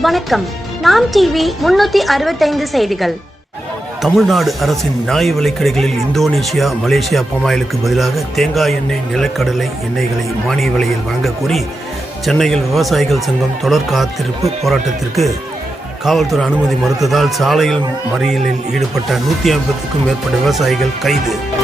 வணக்கம். நாம் டிவி முன்னூத்தி அறுபத்தைந்து செய்திகள். தமிழ்நாடு அரசின் நியாய விலைக்கடைகளில் இந்தோனேஷியா மலேசியா பாமாயிலுக்கு பதிலாக தேங்காய் எண்ணெய் நிலக்கடலை எண்ணெய்களை மானிய விலையில் வழங்கக் கோரி சென்னையில் விவசாயிகள் சங்கம் தொடர் காத்திருப்பு போராட்டத்திற்கு காவல்துறை அனுமதி மறுத்ததால் சாலையில் மறியலில் ஈடுபட்ட நூற்றி ஐம்பதுக்கும் மேற்பட்ட விவசாயிகள் கைது.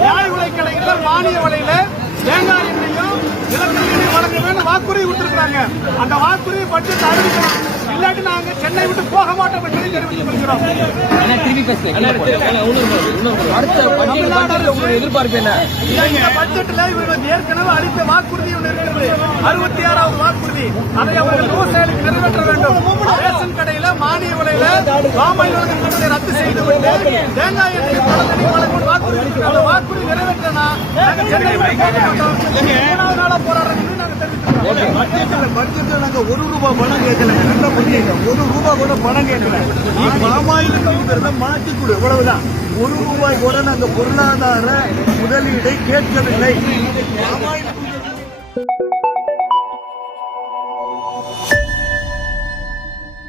யாழ் விலைக் கடைகள்ல மானிய விலையில தேங்காய் எண்ணெயும் நிலக்கரியையும் வழங்க வேண்டும் வாக்குறுதி கொடுத்திருக்கிறாங்க. அந்த வாக்குறுதி பட்ஜெட் அறிவிக்கலாம் இல்லாட்டி நாங்க சென்னை விட்டு போக மாட்டோம் என்று தெரிவித்துக் கொள்கிறோம். எதிர்பார்ப்பு என்ன? இந்த பட்ஜெட்ல இவர்கள் ஏற்கனவே அளித்த வாக்குறுதி ஒன்று இருக்கிறது. அறுபத்தி ஆறாவது வாக்குறுதி. அதை அவர்கள் விவசாயிகளுக்கு நிறைவேற்ற வேண்டும். ரேஷன் கடையில மானிய விலையில பாமாயில் வழங்கப்படுவதை ரத்து செய்து விட்டு தேங்காய் எண்ணெய் பழத்தனி வழங்கும் வாக்குறுதி. அந்த வாக்குறுதி நிறைவேற்றினா சென்னை போராடுறோம். பட்ஜெட்ல பட்ஜெட்ல நாங்க ஒரு ரூபாய் பணம் கேட்கல நல்லா புரியுங்க ஒரு ரூபாய் கூட பணம் கேட்கல. நீ பாமாயில் கொடுக்கறத மாத்தி கொடு இவ்வளவுதான் ஒரு ரூபாய் கூட நாங்க பொருளாதார முதலீடை கேட்கவில்லை பாமாயில்